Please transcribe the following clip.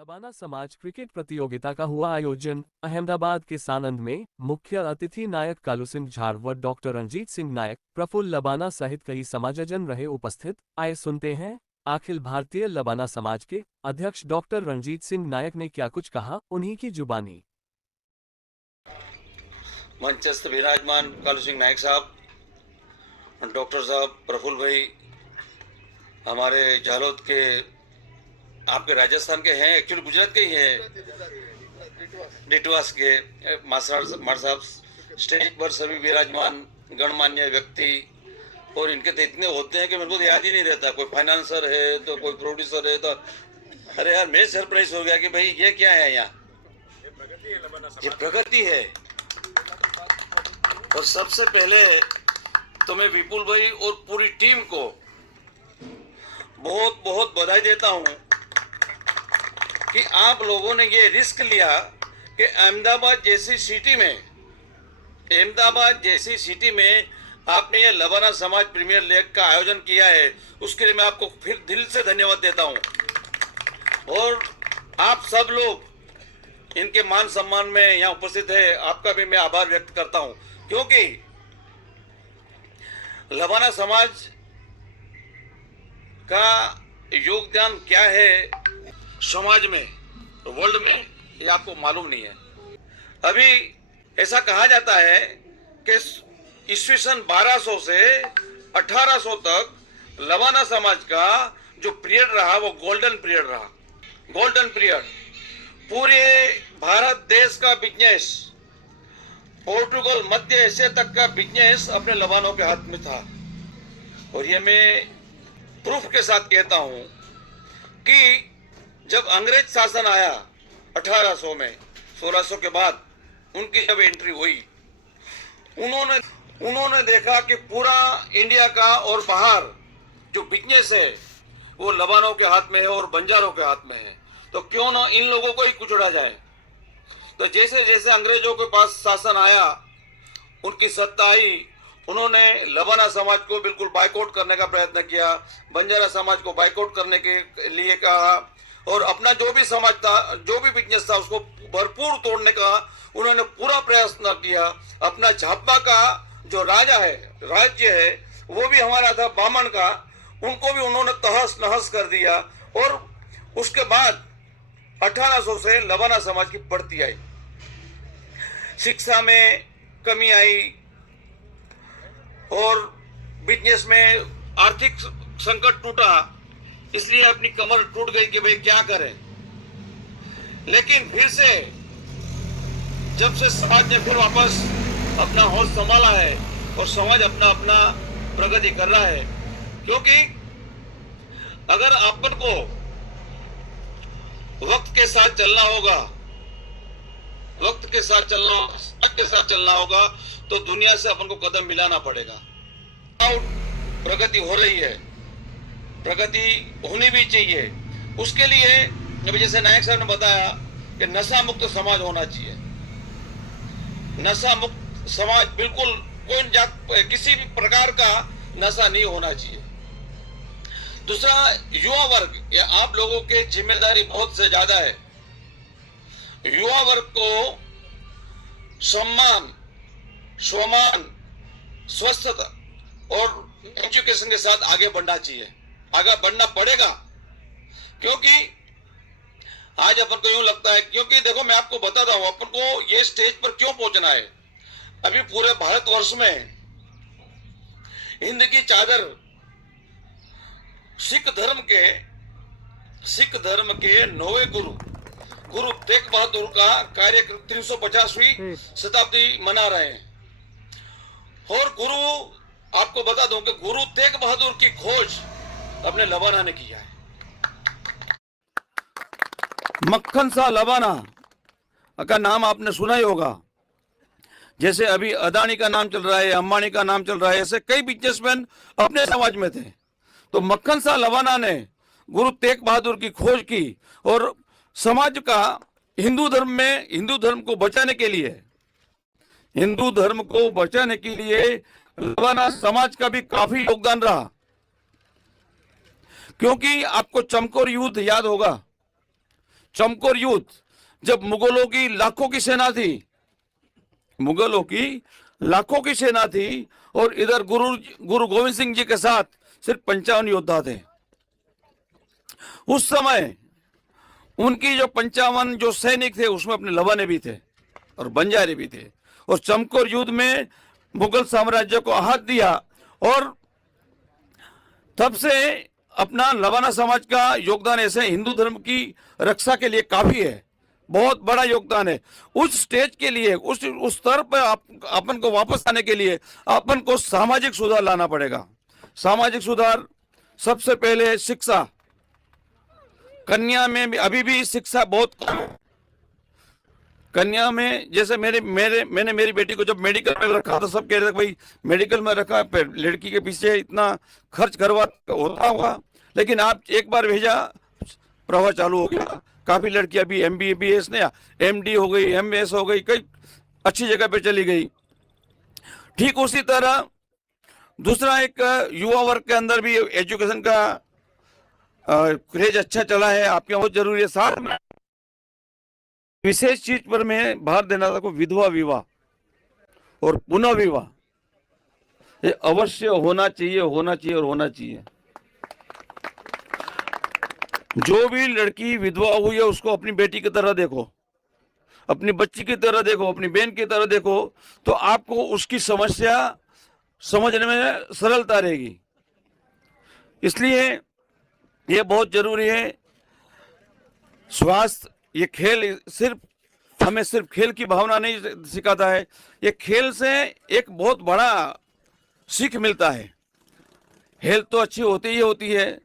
लबाना समाज क्रिकेट प्रतियोगिता का हुआ आयोजन अहमदाबाद के सानंद में। मुख्य अतिथि नायक कालू सिंह झार व डॉक्टर रंजीत सिंह नायक, प्रफुल्ल लबाना सहित कई समाजजन रहे उपस्थित। आए सुनते हैं अखिल भारतीय लबाना समाज के अध्यक्ष डॉक्टर रंजीत सिंह नायक ने क्या कुछ कहा, उन्हीं की जुबानी। मंचस्थ विराजमान कालू सिंह नायक साहब, डॉक्टर साहब, प्रफुल्ल भाई हमारे झालोद के, आपके राजस्थान के हैं, एक्चुअली गुजरात के ही हैं, डिटवास के मार साहब, स्टेज पर सभी विराजमान गणमान्य व्यक्ति, और इनके तो इतने होते हैं कि मेरे को तो याद ही नहीं रहता। कोई फाइनेंसर है तो कोई प्रोड्यूसर है, तो अरे यार मैं सरप्राइज हो गया कि भाई ये क्या है यहाँ, ये प्रगति है। और सबसे पहले तो मैं विपुल भाई और पूरी टीम को बहुत बहुत बधाई देता हूँ कि आप लोगों ने ये रिस्क लिया कि अहमदाबाद जैसी सिटी में आपने ये लबाना समाज प्रीमियर लीग का आयोजन किया है। उसके लिए मैं आपको फिर दिल से धन्यवाद देता हूँ। और आप सब लोग इनके मान सम्मान में यहाँ उपस्थित है, आपका भी मैं आभार व्यक्त करता हूँ, क्योंकि लबाना समाज का योगदान क्या है समाज में, वर्ल्ड में, ये आपको मालूम नहीं है। अभी ऐसा कहा जाता है कि ईस्वी सन 1200 से 1800 तक लबाना समाज का जो पीरियड रहा वो गोल्डन पीरियड रहा। गोल्डन पीरियड पूरे भारत देश का बिजनेस, पोर्टुगल, मध्य एशिया तक का बिजनेस अपने लबानों के हाथ में था। और ये मैं प्रूफ के साथ कहता हूं कि जब अंग्रेज शासन आया 1800 में, 1600 के बाद उनकी जब एंट्री हुई, उन्होंने देखा कि पूरा इंडिया का और बाहर जो बिजनेस है वो लबानों के हाथ में है और बंजारों के हाथ में है, तो क्यों ना इन लोगों को ही कुचला जाए। तो जैसे जैसे अंग्रेजों के पास शासन आया, उनकी सत्ता आई, उन्होंने लबाना समाज को बिल्कुल बायकॉट करने का प्रयत्न किया, बंजारा समाज को बायकॉट करने के लिए कहा, और अपना जो भी समाज था, जो भी बिजनेस था, उसको भरपूर तोड़ने का उन्होंने पूरा प्रयास न किया। अपना झापा का जो राज्य है वो भी हमारा था बामन का, उनको भी उन्होंने तहस नहस कर दिया। और उसके बाद 1800 से लबाना समाज की बढ़ती आई, शिक्षा में कमी आई और बिजनेस में आर्थिक संकट टूटा, इसलिए अपनी कमर टूट गई कि भाई क्या करें। लेकिन फिर से जब से समाज ने फिर वापस अपना होश संभाला है और समाज अपना अपना प्रगति कर रहा है, क्योंकि अगर अपन को वक्त के साथ चलना होगा, समाज के साथ चलना होगा, तो दुनिया से अपन को कदम मिलाना पड़ेगा। प्रगति हो रही है, प्रगति होनी भी चाहिए। उसके लिए जैसे नायक साहब ने बताया कि नशा मुक्त समाज होना चाहिए। नशा मुक्त समाज, बिल्कुल कोई किसी भी प्रकार का नशा नहीं होना चाहिए। दूसरा, युवा वर्ग, या आप लोगों की जिम्मेदारी बहुत से ज्यादा है। युवा वर्ग को सम्मान, स्वमान, स्वस्थता और एजुकेशन के साथ आगे बढ़ना चाहिए, आगे बढ़ना पड़ेगा। क्योंकि आज अपन को यूं लगता है, क्योंकि देखो मैं आपको बताता हूं अपन को ये स्टेज पर क्यों पहुंचना है। अभी पूरे भारतवर्ष में हिंद की चादर सिख धर्म के 9वें गुरु तेग बहादुर का कार्य 350वीं शताब्दी मना रहे हैं। और गुरु, आपको बता दूं कि गुरु तेग बहादुर की खोज अपने लबाना ने किया है। मक्खन सा लबाना का नाम आपने सुना ही होगा। जैसे अभी अदानी का नाम चल रहा है, अंबानी का नाम चल रहा है, ऐसे कई बिजनेसमैन अपने समाज में थे। तो मक्खन सा लबाना ने गुरु तेग बहादुर की खोज की और समाज का हिंदू धर्म को बचाने के लिए लबाना समाज का भी काफी योगदान रहा। क्योंकि आपको चमकौर युद्ध याद होगा, चमकौर युद्ध, जब मुगलों की लाखों की सेना थी, मुगलों की लाखों की सेना थी और इधर गुरु गोविंद सिंह जी के साथ सिर्फ 55 योद्धा थे। उस समय उनकी जो 55 जो सैनिक थे उसमें अपने लवाने भी थे और बंजारे भी थे, और चमकौर युद्ध में मुगल साम्राज्य को आहत दिया। और तब से अपना लवाना समाज का योगदान ऐसे हिंदू धर्म की रक्षा के लिए काफी है, बहुत बड़ा योगदान है। उस स्टेज के लिए, उस स्तर पर अपन को वापस आने के लिए अपन को सामाजिक सुधार लाना पड़ेगा। सामाजिक सुधार सबसे पहले शिक्षा। कन्या में अभी भी शिक्षा बहुत कम है। कन्या में जैसे मैंने मेरी बेटी को जब मेडिकल में रखा तो सब कह रहे थे भाई मेडिकल में रखा, लड़की के पीछे इतना खर्च करवा होता होगा, लेकिन आप एक बार भेजा प्रवाह चालू हो गया। काफी लड़कियां भी MBBS ने MD हो गई, MS हो गई, कई अच्छी जगह पे चली गई। ठीक उसी तरह दूसरा एक युवा वर्ग के अंदर भी एजुकेशन का क्रेज अच्छा चला है, आपके बहुत जरूरी है। साथ में विशेष चीज पर मैं भार देना था को विधवा विवाह और पुनः विवाह, ये अवश्य होना चाहिए, होना चाहिए और होना चाहिए। जो भी लड़की विधवा हुई है उसको अपनी बेटी की तरह देखो, अपनी बच्ची की तरह देखो, अपनी बहन की तरह देखो, तो आपको उसकी समस्या समझने में सरलता रहेगी। इसलिए ये बहुत जरूरी है। स्वास्थ्य, ये खेल हमें सिर्फ खेल की भावना नहीं सिखाता है, ये खेल से एक बहुत बड़ा सीख मिलता है। हेल्थ तो अच्छी होती ही होती है,